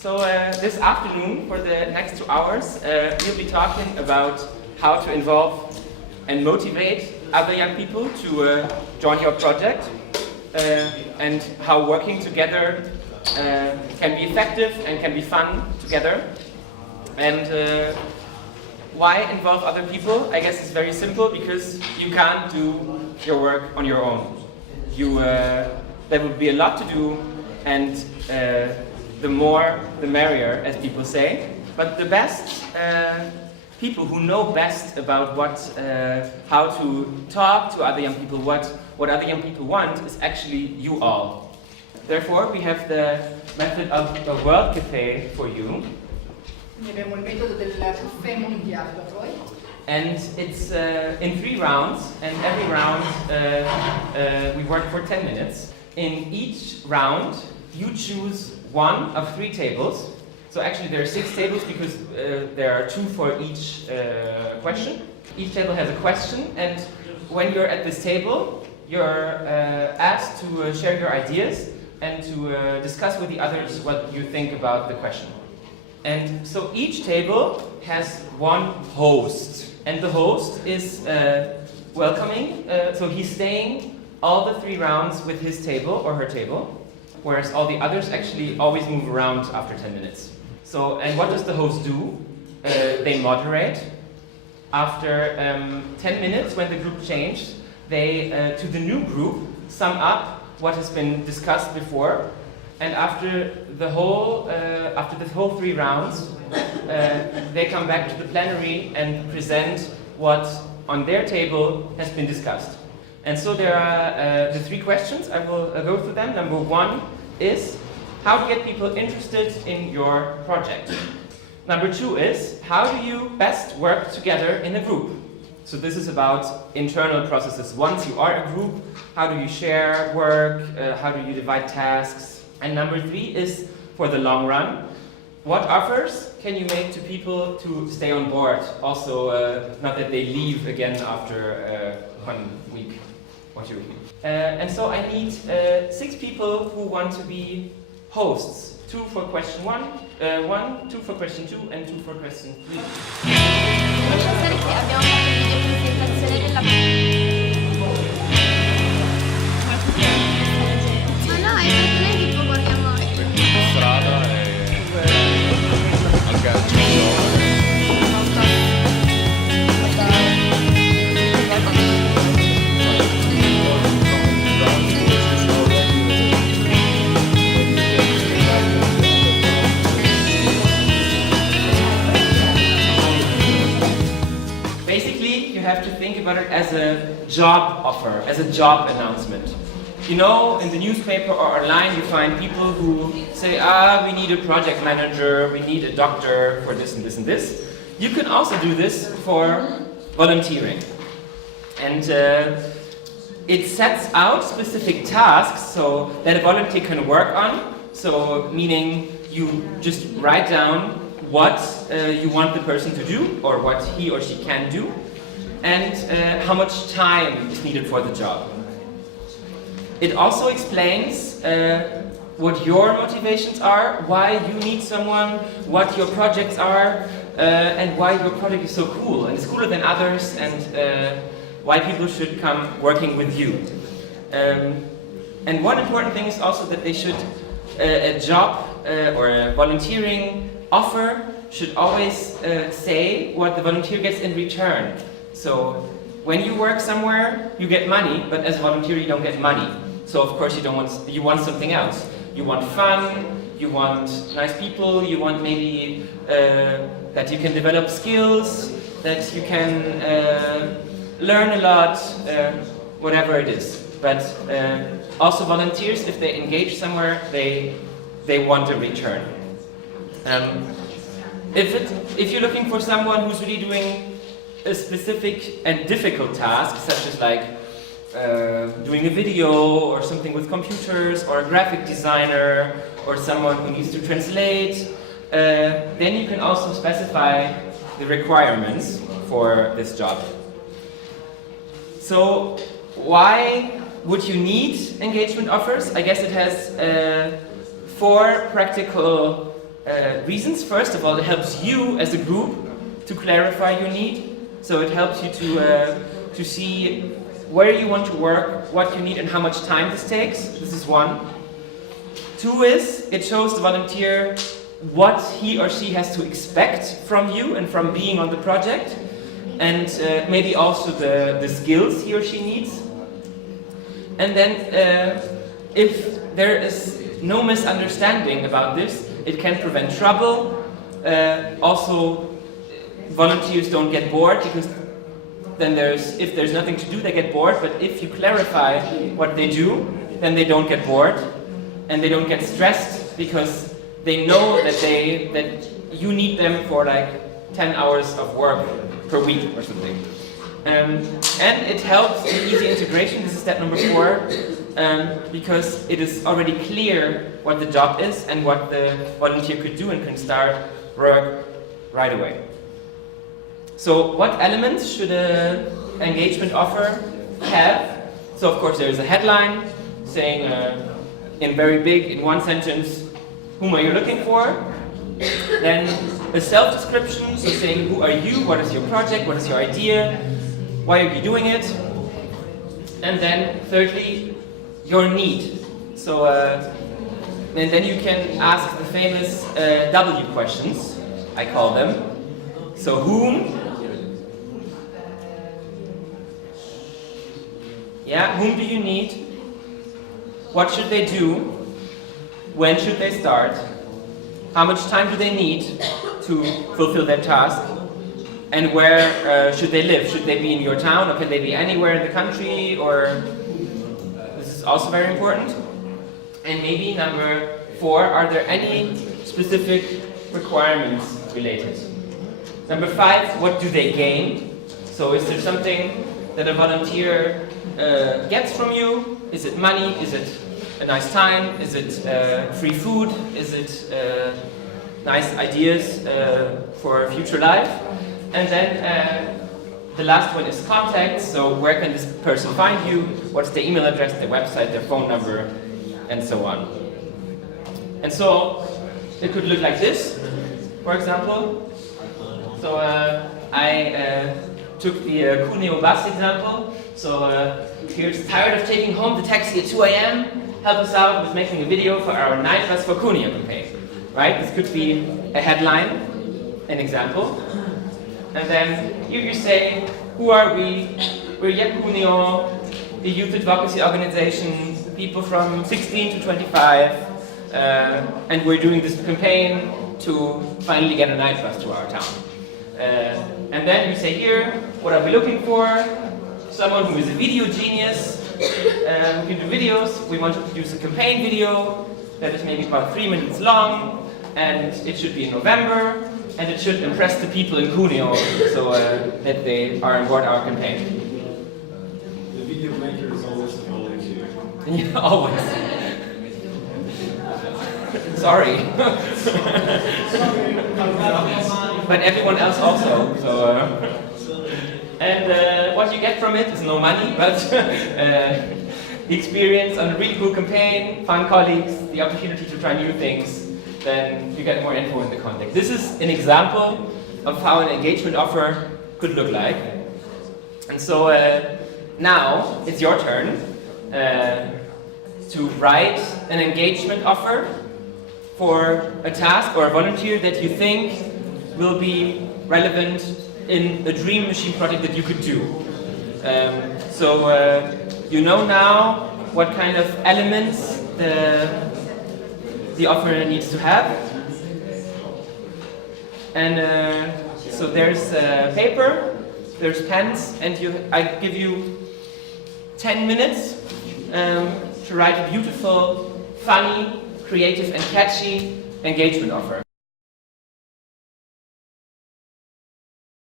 This afternoon, for the next 2 hours, we'll be talking about how to involve and motivate other young people to join your project, and how working together can be effective and can be fun together. And why involve other people? I guess it's very simple, because you can't do your work on your own. There would be a lot to do, and the more the merrier, as people say. But the best people who know best about how to talk to other young people, what other young people want, is actually you all. Therefore, we have the method of a World Café for you. Abbiamo il metodo del caffè mondiale per voi. And it's in 3 rounds, and every round we work for 10 minutes. In each round, you choose one of 3 tables. So actually there are 6 tables, because there are 2 for each question. Each table has a question, and when you're at this table, you're asked to share your ideas and to discuss with the others what you think about the question. And so each table has one host, and the host is welcoming, so he's staying all the 3 rounds with his table or her table, whereas all the others actually always move around after 10 minutes. So, and what does the host do? They moderate. After 10 minutes, when the group changed, they, to the new group, sum up what has been discussed before. And after the whole 3 rounds, they come back to the plenary and present what on their table has been discussed. And so there are the 3 questions. I will go through them. Number 1 is how to get people interested in your project. Number 2 is how do you best work together in a group. So this is about internal processes. Once you are a group, how do you share work? How do you divide tasks? And number 3 is for the long run. What offers can you make to people to stay on board? Also, not that they leave again after 1 week or 2 weeks. And so I need 6 people who want to be hosts. 2 for question 1, 2 for question 2, and 2 for question 3. Lascia stare che abbiamo fatto video presentazione della... Ma no, è perché noi tipo guardiamo strada e al calcio. Basically, you have to think about it as a job offer, as a job announcement. You know, in the newspaper or online, you find people who say, we need a project manager, we need a doctor for this and this and this. You can also do this for volunteering. And it sets out specific tasks so that a volunteer can work on. So, meaning you just write down what you want the person to do, or what he or she can do, and how much time is needed for the job. It also explains what your motivations are, why you need someone, what your projects are, and why your project is so cool, and it's cooler than others, and why people should come working with you. And one important thing is also that they should, a job or a volunteering offer should always say what the volunteer gets in return. So when you work somewhere, you get money, but as a volunteer you don't get money. So of course you want something else. You want fun, you want nice people, you want maybe that you can develop skills, that you can learn a lot, whatever it is. But also volunteers, if they engage somewhere, they want a return. If you're looking for someone who's really doing a specific and difficult task, such as like doing a video or something with computers, or a graphic designer, or someone who needs to translate, then you can also specify the requirements for this job. So why would you need engagement offers? I guess it has 4 practical reasons. First of all, it helps you as a group to clarify your need. So it helps you to see where you want to work, what you need, and how much time this takes. This is one. Two is, it shows the volunteer what he or she has to expect from you and from being on the project, and maybe also the skills he or she needs. And then if there is no misunderstanding about this, it can prevent trouble. Also, volunteers don't get bored, because then if there's nothing to do, they get bored. But if you clarify what they do, then they don't get bored and they don't get stressed, because they know that you need them for like 10 hours of work per week or something. And it helps in easy integration. This is step number 4, because it is already clear what the job is and what the volunteer could do and can start work right away. So what elements should an engagement offer have? So of course there is a headline saying in very big, in one sentence, whom are you looking for? Then a self-description, so saying who are you, what is your project, what is your idea, why are you doing it? And then thirdly, your need. So and then you can ask the famous W questions, I call them. So whom? Yeah, whom do you need? What should they do? When should they start? How much time do they need to fulfill their task? And where should they live? Should they be in your town, or can they be anywhere in the country? Or this is also very important. And maybe number 4, are there any specific requirements related? Number 5, what do they gain? So is there something that a volunteer gets from you? Is it money? Is it a nice time? Is it free food? Is it nice ideas for future life? And then the last one is contact. So where can this person find you? What's their email address, their website, their phone number, and so on. And so it could look like this, for example. So I took the Cuneo bus example. So here's tired of taking home the taxi at 2 a.m. Help us out with making a video for our Night Bus for Cuneo campaign. Right? This could be a headline, an example. And then you say, who are we? We're JEP Cuneo, the youth advocacy organization, people from 16 to 25, and we're doing this campaign to finally get a night bus to our town. And then you say here, what are we looking for? Someone who is a video genius, who can do videos. We want to produce a campaign video that is maybe about 3 minutes long, and it should be in November, and it should impress the people in Cuneo so that they are on board our campaign. The video maker is always a volunteer. Yeah, always. Sorry. But everyone else also. So, and what you get from it is no money, but the experience on a really cool campaign, fun colleagues, the opportunity to try new things. Then you get more info in the context. This is an example of how an engagement offer could look like. And so now it's your turn to write an engagement offer for a task or a volunteer that you think will be relevant in a dream machine project that you could do. So you know now what kind of elements the offer needs to have. And so there's paper, there's pens, and I give you 10 minutes to write a beautiful, funny, creative and catchy engagement offer.